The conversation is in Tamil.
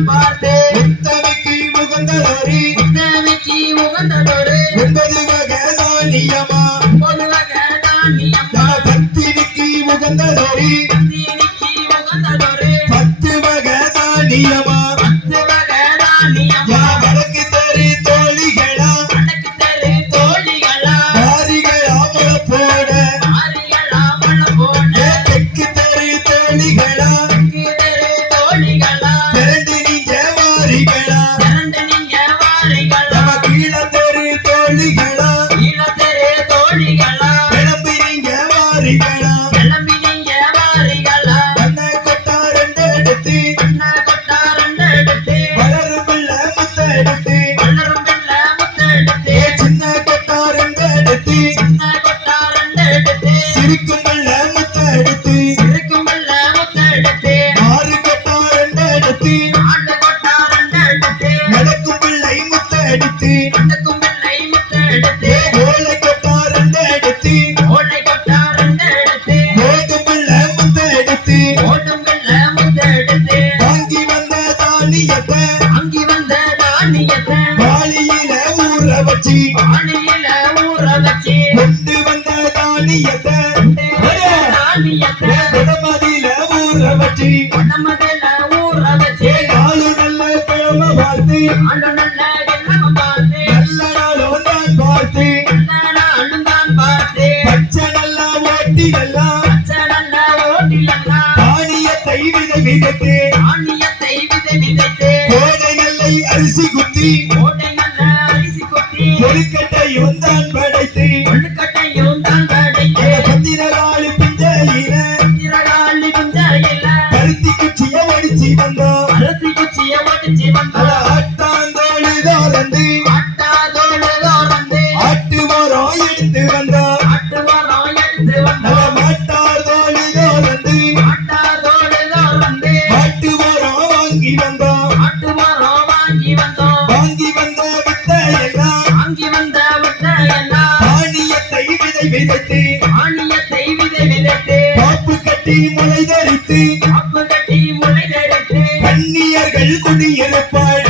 நான் பார்த்தேன் உத்தமிக்கு உகந்ததொரு 9 வகை தானியமா பத்தினிக்கு உகந்ததொரு 10 வகை தானியமா வடக்கு தரு தோழிகளா ஆரிகளா முளப்போட தெற்கு தரு தோழிகளா திரண்டு நீங்க வாரிகளா நம்ம கீழத்தரு தோழிகளா கிளம்பி நீங்க வாரிகளா கண்ணை கொட்டா 2 எடுத்து வளரும் பிள்ளை முத்த எடுத்து சின்ன கொட்டா 2 எடுத்து சிரிக்கும் பிள்ளை முத்த எடுத்து 6 கொட்டா 2 எடுத்து நடக்கும் பிள்ளை முத்த எடுத்து ஓலை கொட்டா 2 எடுத்து ஓடும் பிள்ளை முத்த எடுத்து வாங்கி வந்த தானியத்தை வாளியில ஊற வச்சு கொண்டு வந்த தானியத்தை குடமதியில ஊற வச்சு 4 நல்ல கிழமை பார்த்து நல்ல நாளும் நான் பார்த்து பச்சை நல்லா ஓட்டி நல்லா தானியத்தை விதைத்து கோடை நல்லை அரிசி குத்தி கொழுக்கட்டையும் தான் படைத்து பத்திரகாளி பிஞ்சையில பருத்தி குச்சிய ஒடிச்சு வந்தோம் ஆட்டாந்தோடு தோறந்து ஆட்டு மரம் எடுத்து வந்தோம் மாட்டார் தோடு தோறந்து மாட்டு மரம் வாங்கி வந்தோம் வாங்கி வந்த வித்தையெல்லாம் தானியத்தை விதைத்து காப்பு கட்டி முளை தரித்து கன்னியர்கள் குடியிருப்பாள்